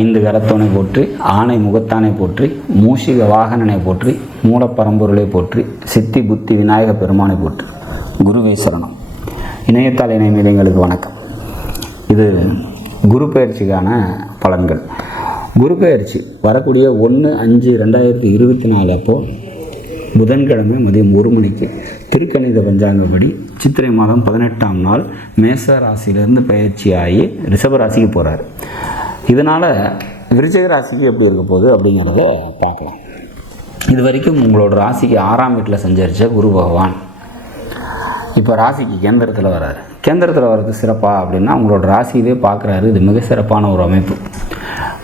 ஐந்து கரத்தோனை போற்றி ஆணை முகத்தானை போற்றி மூஷிக வாகனனை போற்றி மூலப்பரம்பொருளை போற்றி சித்தி புத்தி விநாயக பெருமானை போற்றி. குருவே சரணம். இணையத்தால் இணைய எங்களுக்கு வணக்கம். இது குரு பயிற்சிக்கான பலன்கள். குரு பயிற்சி வரக்கூடிய ஒன்று அஞ்சு ரெண்டாயிரத்தி இருபத்தி நாலு அப்போது புதன்கிழமை மதியம் ஒரு மணிக்கு திருக்கணித பஞ்சாங்கப்படி சித்திரை மாதம் பதினெட்டாம் நாள் மேச ராசியிலேருந்து பயிற்சி ஆகி ரிஷப ராசிக்கு போகிறார் இதனால் விருச்சக ராசிக்கு எப்படி இருக்க போகுது அப்படிங்கிறத பார்க்கலாம். இது வரைக்கும் உங்களோட ராசிக்கு ஆறாம் வீட்டில் சஞ்சரித்த குரு பகவான். இப்போ ராசிக்கு கேந்திரத்தில் வராரு. கேந்திரத்தில் வர்றது சிறப்பாக அப்படின்னா உங்களோட ராசியவே பார்க்குறாரு. இது மிக சிறப்பான ஒரு அமைப்பு.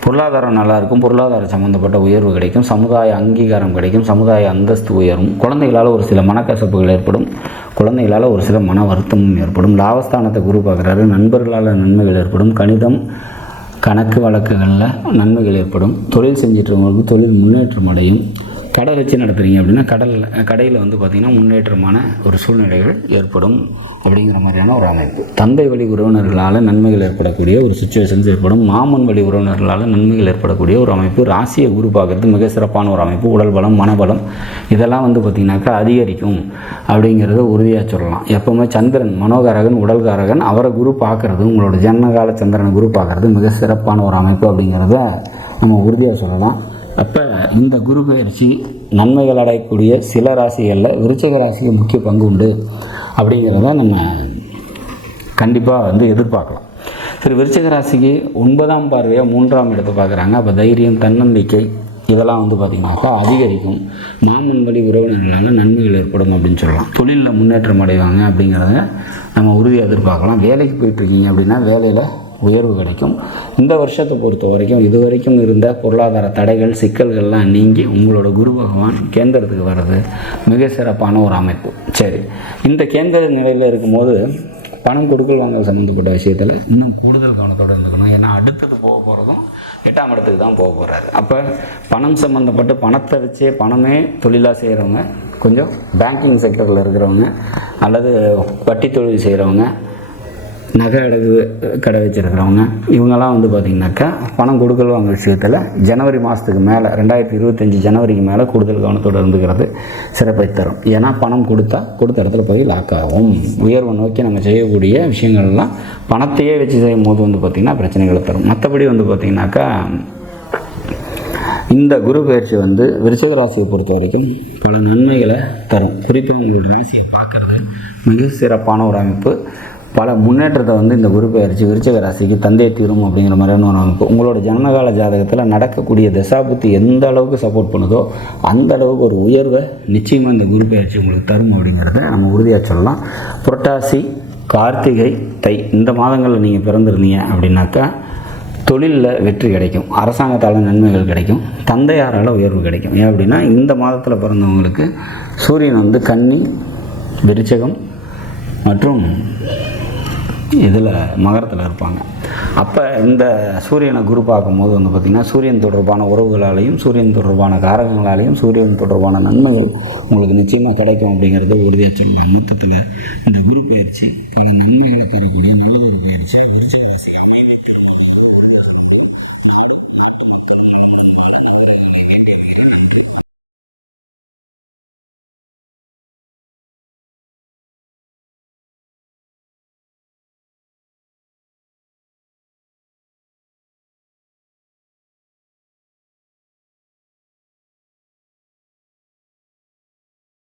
பொருளாதாரம் நல்லாயிருக்கும் பொருளாதார சம்மந்தப்பட்ட உயர்வு கிடைக்கும். சமுதாய அங்கீகாரம் கிடைக்கும். சமுதாய அந்தஸ்து உயரும். குழந்தைகளால் ஒரு சில மனக்கசப்புகள் ஏற்படும். குழந்தைகளால் ஒரு சில மன வருத்தமும் ஏற்படும். லாபஸ்தானத்தை குரு பார்க்குறாரு. நண்பர்களால் நன்மைகள் ஏற்படும். கணிதம் கணக்கு வழக்குகளில் நன்மைகள் ஏற்படும். தொழில் செஞ்சிட்ருக்கவங்களுக்கு தொழில் முன்னேற்றம் அடையும். கடை வச்சு நடத்துகிறீங்க அப்படின்னா கடல் கடையில் வந்து பார்த்திங்கன்னா முன்னேற்றமான ஒரு சூழ்நிலைகள் ஏற்படும் அப்படிங்கிற மாதிரியான ஒரு அமைப்பு. தந்தை வழி உறவினர்களால் நன்மைகள் ஏற்படக்கூடிய ஒரு சுச்சுவேஷன்ஸ் ஏற்படும். மாமன் வழி உறவினர்களால் நன்மைகள் ஏற்படக்கூடிய ஒரு அமைப்பு. ராசியை குரு பார்க்கறது மிக சிறப்பான ஒரு அமைப்பு. உடல் பலம் மனபலம் இதெல்லாம் வந்து பார்த்திங்கனாக்கா அதிகரிக்கும் அப்படிங்கிறத உறுதியாக சொல்லலாம். எப்போவுமே சந்திரன் மனோகாரகன் உடல்காரகன் அவரை குரு பார்க்குறது உங்களோட ஜன்னகால சந்திரனை குரு பார்க்குறது மிக சிறப்பான ஒரு அமைப்பு அப்படிங்கிறத நம்ம உறுதியாக சொல்லலாம். அப்போ இந்த குரு பயிற்சி நன்மைகள் அடையக்கூடிய சில ராசிகளில் விருச்சக ராசிக்கு முக்கிய பங்கு உண்டு அப்படிங்கிறத நம்ம கண்டிப்பாக வந்து எதிர்பார்க்கலாம். சரி விருச்சக ராசிக்கு ஒன்பதாம் பார்வையாக மூன்றாம் இடத்தை பார்க்குறாங்க. அப்போ தைரியம் தன்னம்பிக்கை இதெல்லாம் வந்து பார்த்திங்கனாக்கா அதிகரிக்கும். மாமன் வழி உறவினர்களால் நன்மைகள் ஏற்படும் அப்படின்னு சொல்லலாம். தொழிலில் முன்னேற்றம் அடைவாங்க அப்படிங்கிறத நம்ம உறுதியாக எதிர்பார்க்கலாம். வேலைக்கு போயிட்டுருக்கீங்க அப்படின்னா வேலையில் உயர்வு கிடைக்கும். இந்த வருஷத்தை பொறுத்த வரைக்கும் இது வரைக்கும் இருந்த பொருளாதார தடைகள் சிக்கல்கள்லாம் நீங்கி உங்களோட குரு பகவான் கேந்திரத்துக்கு வர்றது மிக சிறப்பான ஒரு அமைப்பு. சரி இந்த கேந்திர நிலையில் இருக்கும்போது பணம் கொடுக்கல் வாங்கல் சம்மந்தப்பட்ட விஷயத்தில் இன்னும் கூடுதல் கவனத்தோடு இருந்துக்கணும். ஏன்னா அடுத்தது போக போகிறதும் எட்டாம் இடத்துக்கு தான் போக போகிறாரு அப்போ பணம் சம்மந்தப்பட்டு பணத்தை வச்சே பணமே தொழிலாக செய்கிறவங்க கொஞ்சம் பேங்கிங் செக்டரில் இருக்கிறவங்க அல்லது வட்டி தொழில் செய்கிறவங்க நகை அடகு கடை வச்சுருக்கிறவங்க இவங்கெல்லாம் வந்து பார்த்திங்கனாக்கா பணம் கொடுக்கல் வாங்க விஷயத்தில் ஜனவரி மாதத்துக்கு மேலே ரெண்டாயிரத்தி இருபத்தஞ்சி ஜனவரிக்கு மேலே கூடுதல் கவனத்தோடு இருந்துக்கிறது சிறப்பை தரும். ஏன்னா பணம் கொடுத்தா கொடுத்த இடத்துல போய் லாக் ஆகும். உயர்வை நோக்கி நம்ம செய்யக்கூடிய விஷயங்கள்லாம் பணத்தையே வச்சு செய்யும் போது வந்து பார்த்திங்கன்னா பிரச்சனைகளை தரும். மற்றபடி வந்து பார்த்திங்கனாக்கா இந்த குரு பயிற்சி வந்து விருச்சக ராசியை பொறுத்த வரைக்கும் பல நன்மைகளை தரும். குறிப்பாக உங்களோட ராசியை பார்க்குறது மிக சிறப்பான ஒரு அமைப்பு. பல முன்னேற்றத்தை வந்து இந்த குரு பயிற்சி விருச்சக ராசிக்கு தந்தை தீரும் அப்படிங்கிற மாதிரியான ஒரு அமைப்பு. உங்களோட ஜனனகால ஜாதகத்தில் நடக்கக்கூடிய தசாபுத்தி எந்த அளவுக்கு சப்போர்ட் பண்ணுதோ அந்த அளவுக்கு ஒரு உயர்வை நிச்சயமாக இந்த குரு பயிற்சி உங்களுக்கு தரும் அப்படிங்கிறத நம்ம உறுதியாக சொல்லலாம். புரட்டாசி கார்த்திகை தை இந்த மாதங்களில் நீங்கள் பிறந்திருந்தீங்க அப்படின்னாக்கா தொழிலில் வெற்றி கிடைக்கும். அரசாங்கத்தால் நன்மைகள் கிடைக்கும். தந்தையாரால் உயர்வு கிடைக்கும். ஏன் அப்படின்னா இந்த மாதத்தில் பிறந்தவங்களுக்கு சூரியன் வந்து கன்னி விருச்சகம் மற்றும் இதில் மகரத்தில் இருப்பாங்க. அப்போ இந்த சூரியனை குரு பார்க்கும்போது வந்து பார்த்திங்கன்னா சூரியன் தொடர்பான உறவுகளாலையும் சூரியன் தொடர்பான காரகங்களாலையும் சூரியன் தொடர்பான நன்மைகள் உங்களுக்கு நிச்சயமாக கிடைக்கும் அப்படிங்கிறத உறுதியாக சொல்லலாம். மொத்தத்தில் இந்த குரு பயிற்சி பல நன்மைகளை தரக்கூடிய நல்லதொரு பயிற்சியாக விருச்சக ராசிக்கு அமைந்தே திரும்ப அப்படிங்கிறத உறுதியாக சொல்ல முடியும். நாடும் நாட்டு மக்களும் நலமுடன் வாழ நவகிரகங்களை வேண்டி அமைகிறேன் நன்றி.